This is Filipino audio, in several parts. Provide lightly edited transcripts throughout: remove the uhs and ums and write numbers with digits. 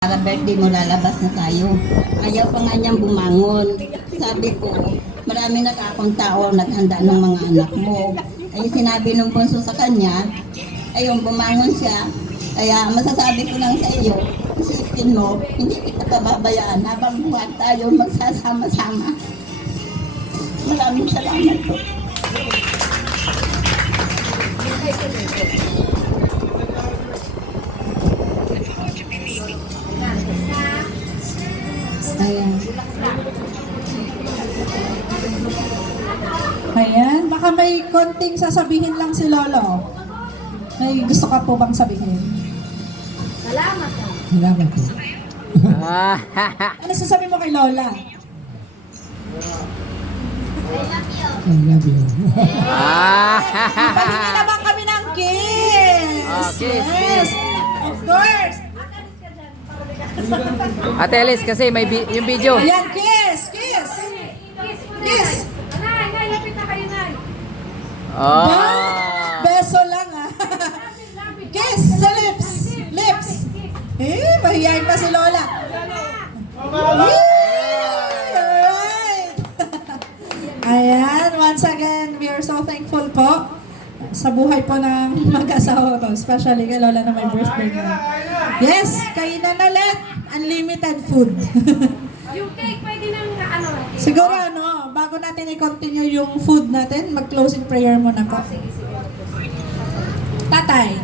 Para birthday mo, lalabas na tayo. Ayaw pa nga niyang bumangon. Sabi ko, marami na akong tao naghanda ng mga anak mo. Ay sinabi nung bunso sa kanya, ayun, bumangon siya. Kaya masasabi ko lang sa iyo, isipin mo, hindi kita pababayaan habang buwan tayo magsasama-sama. Maraming salamat po. Ayan. Ayan. Baka may konting sasabihin lang si Lolo. May gusto ka po bang sabihin? Salamat po. Salamat po. Ano sasabi mo kay Lola? I love you. Pahingi naman kami ng kiss. Kiss, Yes. Of course. Ate Alice, kasi may yung video. Ayan, kiss. Kiss. Kiss. Nay, lapit na kayo, Nay. Beso lang Kiss sa lips. Lips. Mahihayin pa si Lola. Alright. Ayan, once again, we are so thankful po sa buhay po ng mag-asawa ko, especially kay Lola na may birthday niya. Yes, kainan ulit. Unlimited food. Yung cake, pwede nang ano. Siguro bago natin i-continue yung food natin, mag-closing prayer muna po. Tatay.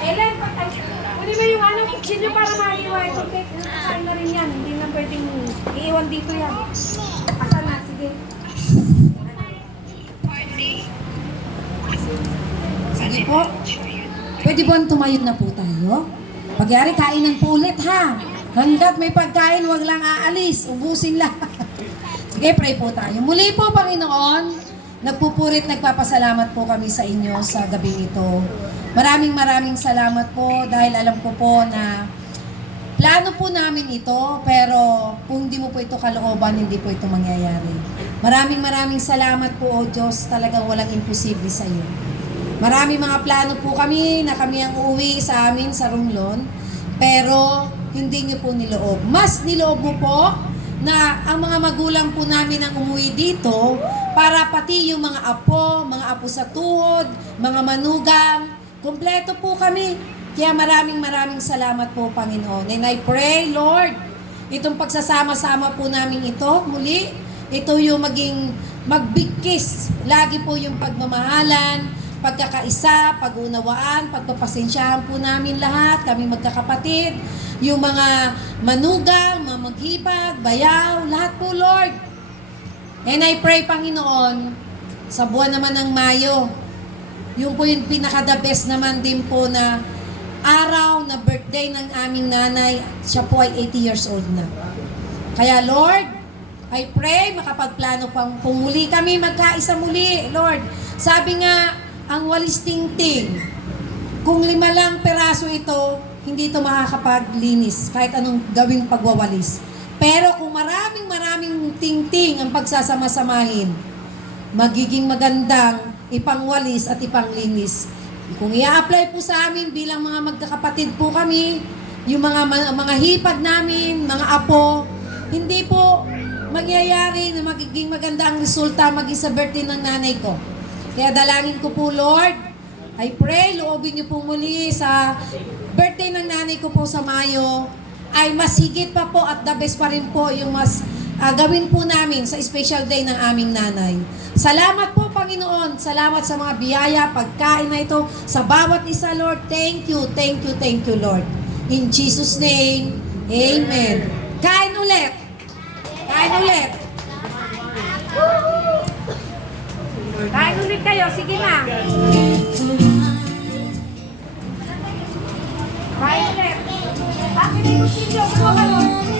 Ellen, kunin mo yung ano, kutsilyo para maiwa yung cake. Kain na rin yan. Hindi na pwedeng iiwan dito yan. Asan na? Sige. Sige po. Pwede ba tumayod na po tayo? Pagyari, kainan po ulit ha. Hanggat may pagkain, wag lang aalis. Ubusin lang. Sige, pray po tayo. Muli po, Panginoon, nagpupurit, nagpapasalamat po kami sa inyo sa gabing ito. Maraming salamat po dahil alam ko po na plano po namin ito, pero kung hindi mo po ito kalooban, hindi po ito mangyayari. Maraming salamat po, O Diyos. Talagang walang imposible sa iyo. Maraming mga plano po kami na kami ang uuwi sa amin sa Romblon, pero hindi niyo po niloob. Mas niloob mo po na ang mga magulang po namin ang umuwi dito para pati yung mga apo sa tuhod, mga manugang, kumpleto po kami. Kaya maraming salamat po, Panginoon. And I pray, Lord, itong pagsasama-sama po namin ito, muli, ito yung maging magbigkis. Lagi po yung pagmamahalan, pagkakaisa, pag-unawaan, pagpapasensyahan po namin lahat, kami magkakapatid, yung mga manugang, mga maghipag, bayaw, lahat po, Lord. And I pray, Panginoon, sa buwan naman ng Mayo, yung po yung pinaka-the best naman din po na araw na birthday ng aming nanay, siya po ay 80 years old na. Kaya, Lord, I pray, makapagplano pang pumuli kami, magkaisa muli, Lord. Sabi nga, ang walis tingting, kung 5 lang peraso ito, hindi ito makakapaglinis kahit anong gawing pagwawalis. Pero kung maraming tingting ang pagsasama-samahin, magiging magandang ipangwalis at ipanglinis. Kung i-apply po sa amin bilang mga magkakapatid po kami, yung mga hipag namin, mga apo, hindi po magyayari na magiging maganda ang resulta maging sa birthday ng nanay ko. Kaya dalangin ko po, Lord, I pray, loobin niyo po muli sa birthday ng nanay ko po sa Mayo, ay mas higit pa po at the best pa rin po yung mas gawin po namin sa special day ng aming nanay. Salamat po, Panginoon. Salamat sa mga biyaya, pagkain na ito sa bawat isa, Lord. Thank you, Lord. In Jesus' name, Amen. Kain ulit. Kain ulit. Kain ulit kayo. Sige na. Kain ulit. Bakit yung kutsilyo? Kuha ka, Lord.